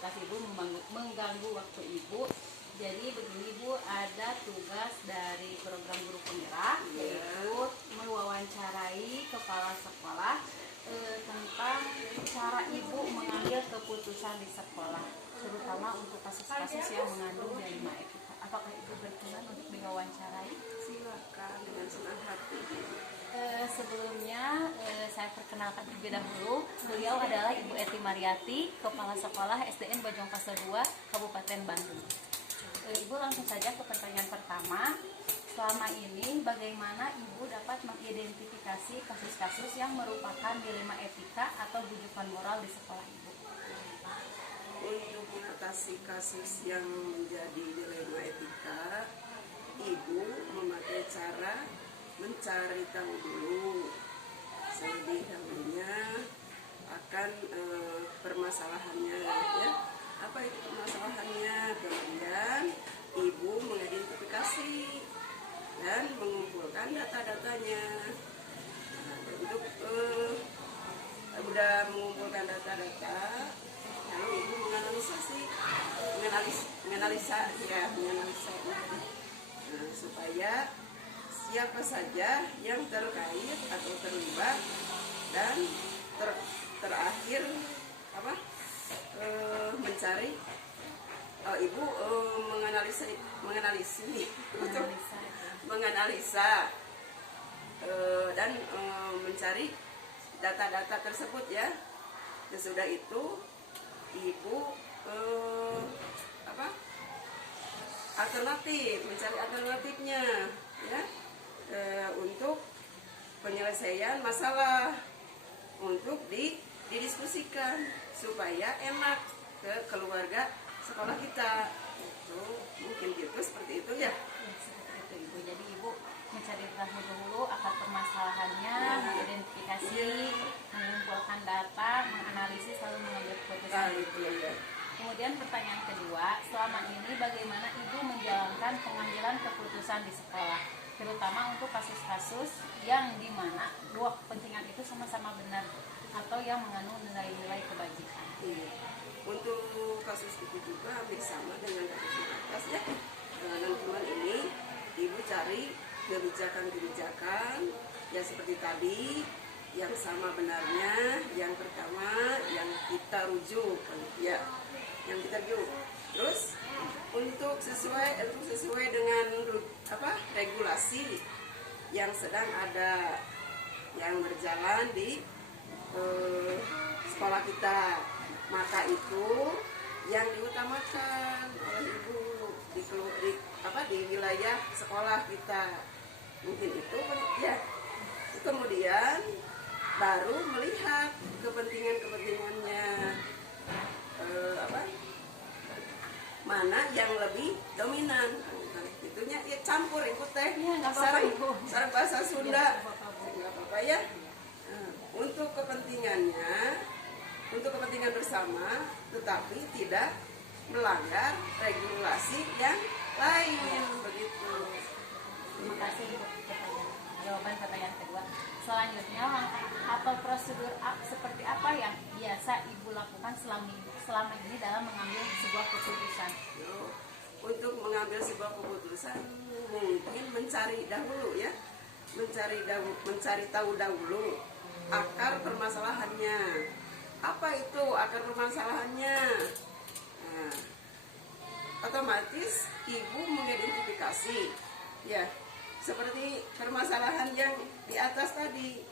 aktivitas ibu, mengganggu waktu ibu. Jadi begini Bu, ada tugas dari program Guru Penggerak, yaitu mewawancarai kepala sekolah tentang cara ibu mengambil keputusan di sekolah, terutama untuk kasus-kasus yang mengandung dilema etika. Apakah ibu berkenan untuk diwawancarai? Silakan, dengan senang hati. Sebelumnya saya perkenalkan terlebih dahulu, beliau adalah Ibu Eti Mariati, Kepala Sekolah SDN Bojong Pasir 2, Kabupaten Bandung. Ibu langsung saja ke pertanyaan pertama. Selama ini bagaimana Ibu dapat mengidentifikasi kasus-kasus yang merupakan dilema etika atau bujukan moral di sekolah Ibu? Untuk mengatasi kasus yang menjadi dilema etika, Ibu memakai cara mencari tahu dulu selebih dahulunya akan permasalahannya, ya. Apa itu permasalahannya? Kemudian ibu mengidentifikasi dan mengumpulkan data-datanya. Nah, untuk sudah mengumpulkan data-data, lalu ibu menganalisa, supaya siapa saja yang terkait atau terlibat dan terakhir mencari ibu menganalisa dan mencari data-data tersebut, ya. Sesudah itu ibu mencari alternatifnya, ya, untuk penyelesaian masalah, untuk didiskusikan supaya enak ke keluarga sekolah kita. Itu mungkin gitu, seperti itu, ya. Seperti itu Ibu. Jadi Ibu mencari terlebih dahulu akar permasalahannya, mengidentifikasi, mengumpulkan data, menganalisis, lalu mengambil keputusan. Ya. Kemudian pertanyaan kedua, selama ini bagaimana Ibu menjalankan pengambilan keputusan di sekolah, terutama untuk kasus-kasus yang dimana dua kepentingan itu sama-sama benar atau yang mengandung nilai-nilai kebajikan? Iya. Untuk kasus itu juga hampir sama dengan kasus di atas, ya. Dan cuman ini ibu cari kebijakan-kebijakan ya seperti tadi, yang sama benarnya. Yang pertama yang kita rujuk, ya, yang kita rujuk. Terus untuk sesuai dengan regulasi yang sedang ada, yang berjalan di sekolah kita, maka itu yang diutamakan oleh ibu di wilayah sekolah kita. Mungkin itu, ya. Kemudian baru melihat kepentingannya, mana yang lebih dominan. Itunya ya campur ikut teh, sarang bahasa Sunda, nggak apa-apa, ya. Untuk kepentingan bersama, tetapi tidak melanggar regulasi yang lain, begitu. Terima kasih Ibu jawaban pertanyaan kedua. Selanjutnya, langkah atau prosedur seperti apa yang biasa Ibu lakukan selama ini dalam mengambil sebuah keputusan? Untuk mengambil sebuah keputusan mungkin mencari tahu dahulu akar permasalahannya. Apa itu akar permasalahannya? Nah, otomatis ibu mengidentifikasi, ya, seperti permasalahan yang di atas tadi.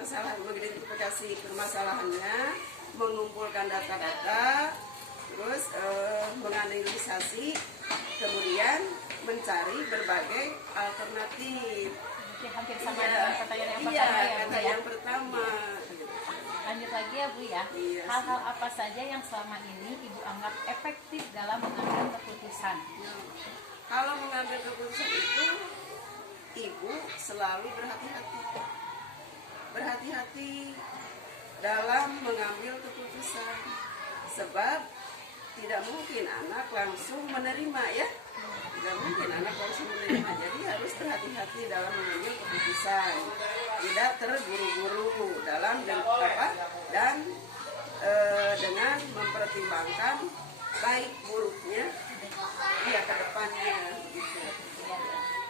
Mengidentifikasi permasalahannya, mengumpulkan data-data, terus menganalisasi, kemudian mencari berbagai alternatif. Hampir sama dengan pertanyaan yang pertama, ya Bu, ya? Yang pertama. Lanjut lagi ya Bu, ya. Iya, hal-hal apa saja yang selama ini Ibu anggap efektif dalam mengambil keputusan? Kalau mengambil keputusan itu, ibu selalu berhati-hati dalam mengambil keputusan, sebab tidak mungkin anak langsung menerima, ya. Tidak mungkin anak langsung menerima. Jadi harus berhati-hati dalam mengambil keputusan, tidak terburu-buru dalam dan dengan mempertimbangkan baik buruknya ya ke depannya gitu. Ya.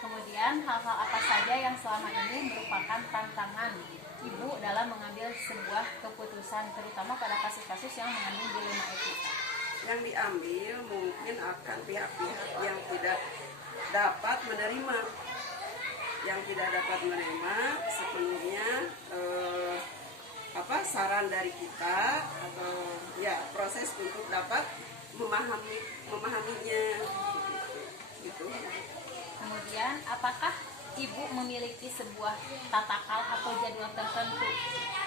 Kemudian hal-hal apa saja yang selama ini merupakan tantangan Ibu dalam mengambil sebuah keputusan, terutama pada kasus-kasus yang mengandung dilema etika? Yang diambil mungkin akan pihak-pihak yang tidak dapat menerima, sepenuhnya saran dari kita atau ya proses untuk dapat memahaminya gitu. Kemudian apakah Ibu memiliki sebuah tatakal atau jadwal tertentu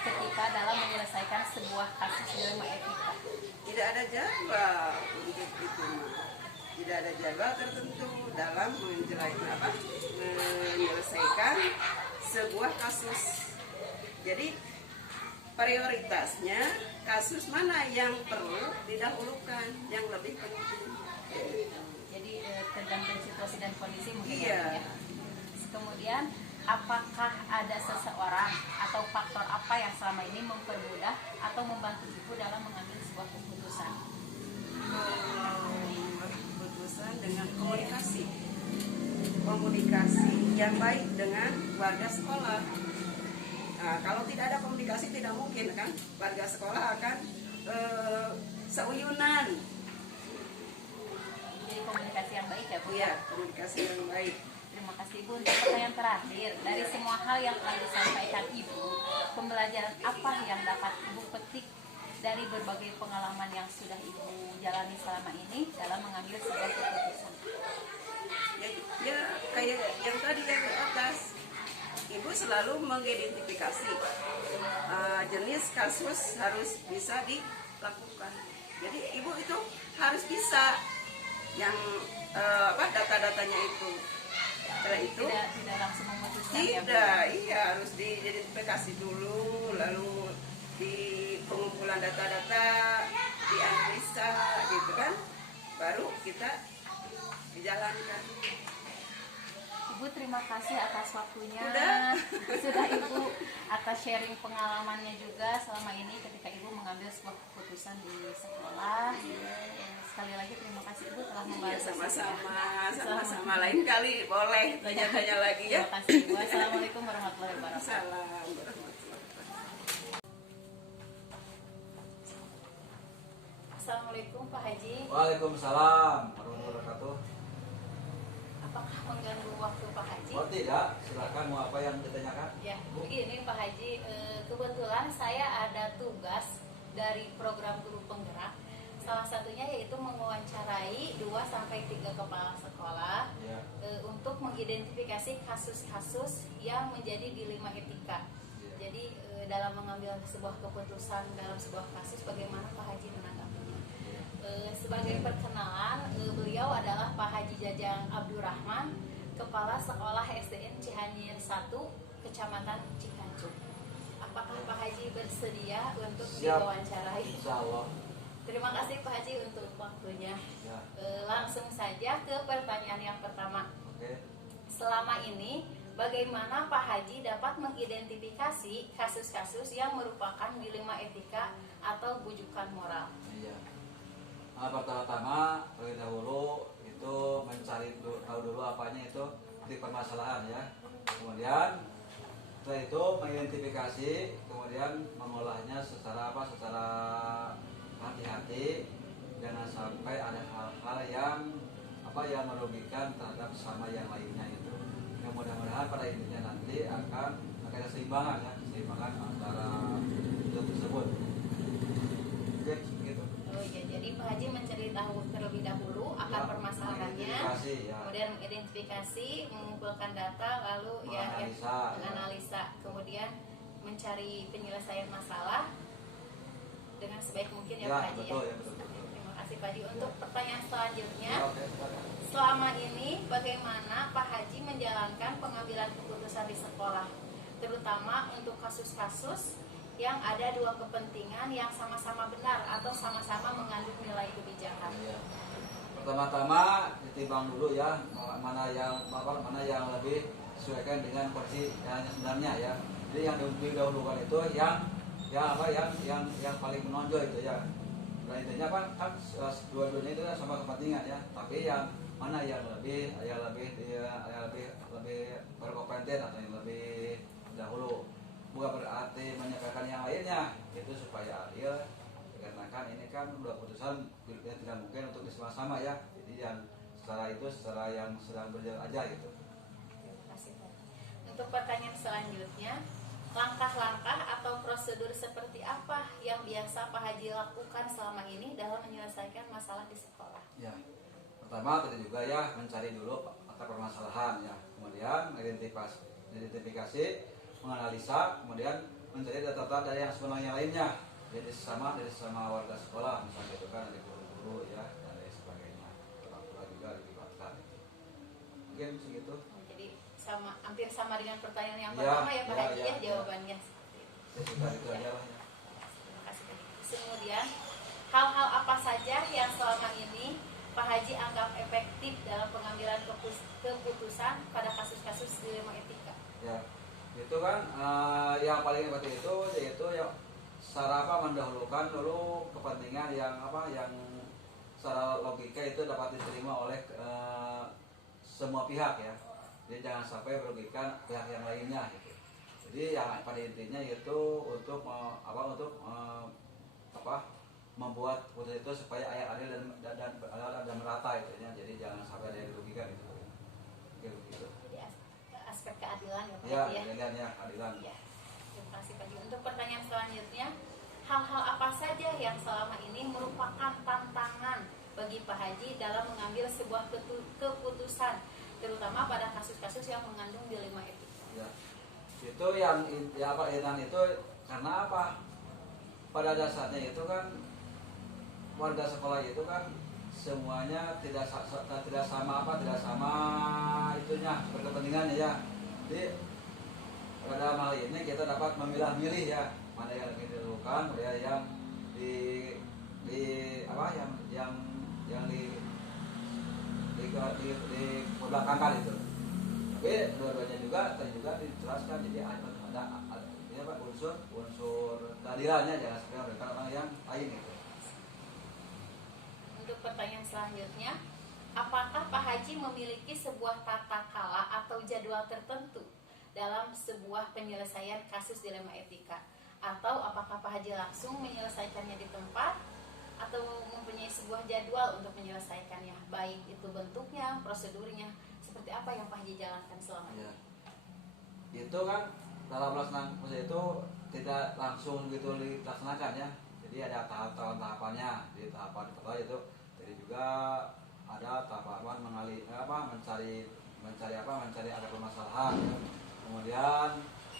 ketika dalam menyelesaikan sebuah kasus dilema etika? Tidak ada jadwal untuk itu, tidak ada jadwal tertentu dalam menyelesaikan sebuah kasus. Jadi prioritasnya kasus mana yang perlu didahulukan, yang lebih penting. Jadi tergantung situasi dan kondisi mungkin. Iya. Ya. Kemudian apakah ada seseorang atau faktor apa yang selama ini mempermudah atau membantu Ibu dalam mengambil sebuah keputusan? Keputusan dengan komunikasi yang baik dengan warga sekolah. Nah, kalau tidak ada komunikasi tidak mungkin kan warga sekolah akan seuyunan. Jadi komunikasi yang baik ya Bu? Iya, komunikasi yang baik. Terima kasih Bu. Untuk pertanyaan terakhir, dari semua hal yang telah disampaikan Ibu, pembelajaran apa yang dapat Ibu petik dari berbagai pengalaman yang sudah Ibu jalani selama ini dalam mengambil sebuah keputusan? Ya kayak yang tadi yang di atas, Ibu selalu mengidentifikasi jenis kasus harus bisa dilakukan. Jadi Ibu itu harus bisa yang data-datanya itu. Setelah itu tidak langsung memutuskan iya harus diidentifikasi dulu, lalu di pengumpulan data-data dianalisa gitu kan, baru kita dijalankan. Ibu terima kasih atas waktunya. Sudah Ibu atas sharing pengalamannya juga selama ini ketika Ibu mengambil sebuah keputusan di sekolah. Sekali lagi terima kasih Ibu telah membahas. Sama-sama. Lain kali boleh tanya-tanya lagi ya. Terima kasih Ibu. Assalamualaikum warahmatullahi wabarakatuh. Salam warahmatullahi wabarakatuh. Assalamualaikum Pak Haji. Waalaikumsalam warahmatullahi wabarakatuh. Apakah mengganggu waktu Pak Haji? Oh tidak, silakan mau apa yang ditanyakan. Ya, begini Pak Haji, kebetulan saya ada tugas dari program guru penggerak. Salah satunya yaitu mewawancarai 2-3 kepala sekolah Ya. Untuk mengidentifikasi kasus-kasus yang menjadi dilema etika. Ya. Jadi dalam mengambil sebuah keputusan dalam sebuah kasus, bagaimana Pak Haji menanggapinya? Sebagai perkenalan, beliau adalah Pak Haji Jajang Abdurrahman, Kepala Sekolah SDN Cianjur 1, Kecamatan Cikancup. Apakah Pak Haji bersedia untuk diwawancarai? Insya Allah. Terima kasih Pak Haji untuk waktunya. Ya. Langsung saja ke pertanyaan yang pertama. Oke. Selama ini, bagaimana Pak Haji dapat mengidentifikasi kasus-kasus yang merupakan dilema etika atau bujukan moral? Iya. Pertama-tama terlebih dahulu itu mencari tahu dulu apanya itu di permasalahan ya. Kemudian setelah itu mengidentifikasi, kemudian mengolahnya secara hati-hati, jangan sampai ada hal-hal yang yang merugikan terhadap sama yang lainnya itu. Yang mudah-mudahan pada intinya nanti akan ada keseimbangan ya, keseimbangan antara itu tersebut. Oke, gitu. Oh iya, jadi Pak Haji mencari tahu terlebih dahulu akan Ya, permasalahannya, ya. kemudian mengidentifikasi, mengumpulkan data, lalu menganalisa, kemudian mencari penyelesaian masalah dengan sebaik mungkin ya, Pak Haji. Betul, ya. ya betul. Terima kasih Pak Haji. Untuk pertanyaan selanjutnya, Oke, silakan. selama ini bagaimana Pak Haji menjalankan pengambilan keputusan di sekolah, terutama untuk kasus-kasus yang ada dua kepentingan yang sama-sama benar atau sama-sama mengandung nilai kebijakan? Ya. Pertama-tama ditimbang dulu ya mana yang lebih sesuaikan dengan kondisi yang sebenarnya ya. Jadi yang didahulukan itu yang paling menonjol itu ya. Nah intinya kan dua-duanya itu sama kepentingan ya, tapi yang mana yang lebih berkompeten atau yang lebih dahulu, bukan berarti menyampaikan yang lainnya itu supaya adil, dikarenakan ini kan udah putusan yang tidak mungkin untuk disama-sama ya, jadi yang secara yang sedang berjalan aja gitu. Terima kasih, Pak. Untuk pertanyaan selanjutnya, langkah-langkah atau prosedur seperti apa yang biasa Pak Haji lakukan selama ini dalam menyelesaikan masalah di sekolah? Ya, pertama tadi juga ya mencari dulu akar permasalahan ya, kemudian identifikasi, menganalisa, kemudian mencari data-data dari yang sebenarnya lainnya, jadi dari sesama warga sekolah, misalnya itu kan dari guru-guru ya dan lain sebagainya, orang tua juga dilibatkan. Mungkin segitu. Jadi hampir sama dengan pertanyaan yang Ya, pertama ya Pak ya, Haji ya, ya, ya. jawabannya seperti itu. Ya, sudah itu aja lah ya. Terima kasih Pak Haji. Kemudian hal-hal apa saja yang selama ini Pak Haji anggap efektif dalam pengambilan keputusan pada kasus-kasus dilema etika? Ya, itu kan yang paling penting itu yaitu yang secara mendahulukan dulu kepentingan yang secara logika itu dapat diterima oleh semua pihak ya. Jadi jangan sampai merugikan pihak yang lainnya gitu. Jadi yang pada intinya itu untuk membuat putusan itu supaya adil dan merata itu ya. Jadi jangan sampai ada yang dirugikan gitu. Gitu. Jadi aspek keadilan ya Pak Ya, Haji ya. keadilan. Ya. Terima kasih Pak Haji. Untuk pertanyaan selanjutnya, hal-hal apa saja yang selama ini merupakan tantangan bagi Pak Haji dalam mengambil sebuah keputusan, terutama pada kasus-kasus yang mengandung dilema etika? Ya. Itu yang itu karena apa? Pada dasarnya itu kan warga sekolah itu kan semuanya tidak sama itunya berkepentingannya ya. Jadi pada hal ini kita dapat memilah-milih ya, mana yang lebih dilakukan, ya yang dibelakangkan itu. Tapi dua-duanya juga dijelaskan, jadi ada unsur keadilannya, jangan sampai mereka orang yang lain itu. Untuk pertanyaan selanjutnya, apakah Pak Haji memiliki sebuah tata kala atau jadwal tertentu dalam sebuah penyelesaian kasus dilema etika? Atau apakah Pak Haji langsung menyelesaikannya di tempat atau mempunyai sebuah jadwal untuk menyelesaikannya, baik itu bentuknya, prosedurnya, seperti apa yang Pak Haji jalankan selama ini? Ya. Itu kan dalam pelaksanaan proses itu tidak langsung gitu dilaksanakan ya. Jadi ada tahapannya. Di tahapan pertama itu jadi juga ada tahapan mencari ada permasalahan ya. Kemudian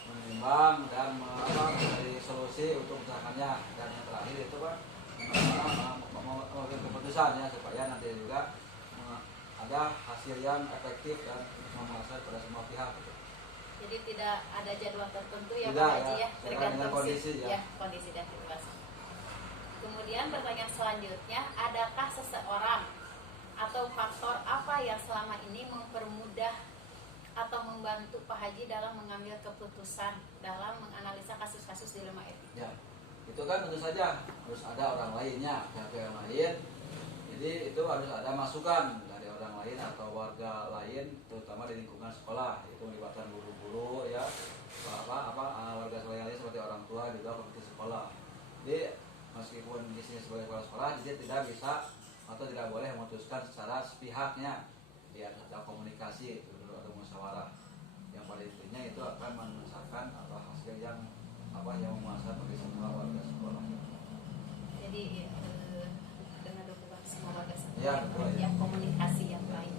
menimbang dan mencari solusi untuk mencahkannya, dan yang terakhir itu Pak mengambil keputusan ya, supaya nanti juga ada hasil yang efektif dan memuaskan pada semua pihak gitu. Jadi tidak ada jadwal tertentu ya Tidak, Pak Haji ya. ya, tergantung kondisi ya. kondisi dan situasi. Kemudian pertanyaan selanjutnya, adakah seseorang atau faktor apa yang selama ini mempermudah atau membantu Pak Haji dalam mengambil keputusan dalam menganalisa kasus-kasus dilema etika? Ya, itu kan tentu saja harus ada orang lainnya, pihak yang lain. Jadi itu harus ada masukan dari orang lain atau warga lain, terutama di lingkungan sekolah, itu melibatkan guru-guru ya, warga sekolah yang lain seperti orang tua juga komite sekolah. Jadi meskipun di sini sebagai kepala sekolah, jadi tidak bisa atau tidak boleh memutuskan secara sepihaknya. Dia ada komunikasi atau musyawarah. Yang pada intinya itu akan menyelesaikan atau hasil yang memuaskan bagi semua warga sekolah. Jadi dengan dukungan semua warga sekolah Ya, betul, ya. yang komunikasi yang baik.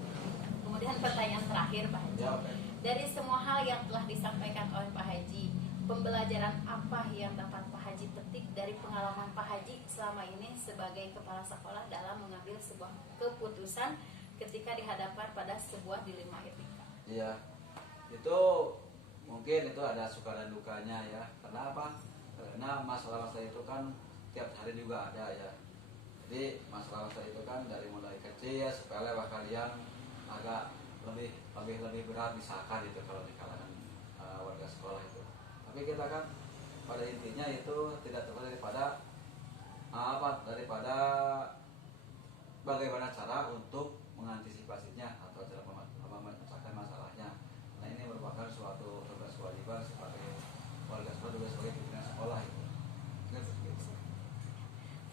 Kemudian pertanyaan terakhir Pak Haji. Ya, oke. Dari semua hal yang telah disampaikan oleh Pak Haji, pembelajaran apa yang dapat Pak Haji petik dari pengalaman Pak Haji selama ini sebagai kepala sekolah dalam mengambil sebuah keputusan ketika dihadapkan pada sebuah dilema etika? Iya, itu mungkin itu ada suka dan dukanya ya. Karena apa? Karena masalah-masalah itu kan tiap hari juga ada ya. Jadi masalah-masalah itu kan dari mulai kecil sepele bahkan yang agak lebih berat disahkan itu kalau di kalangan warga sekolah itu. Tapi kita kan pada intinya itu tidak terlepas daripada daripada bagaimana cara untuk mengantisipasinya atau cara memecahkan masalahnya. Nah ini merupakan suatu tugas kewajiban sebagai warga sekolah juga sebagai pimpinan sekolah itu.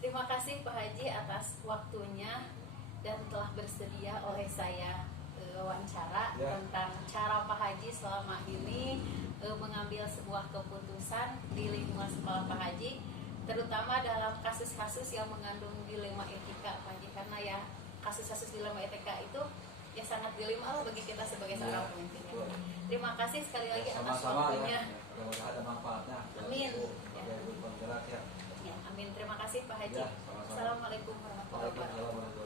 Terima kasih Pak Haji atas waktunya dan telah bersedia oleh saya wawancara tentang cara Pak Haji selama ini mengambil sebuah keputusan di lingkungan sekolah Pak Haji, terutama dalam kasus-kasus yang mengandung dilema etika Pak Haji, karena ya kasus-kasus dilema etika itu ya sangat dilema bagi kita sebagai seorang pemimpin. Terima kasih sekali lagi atas waktunya. Mudah-mudahan ada manfaatnya. Amin. Sebagai penggerak ya. Ya, amin. Terima kasih Pak Haji. Ya, sama-sama. Assalamualaikum warahmatullahi wabarakatuh.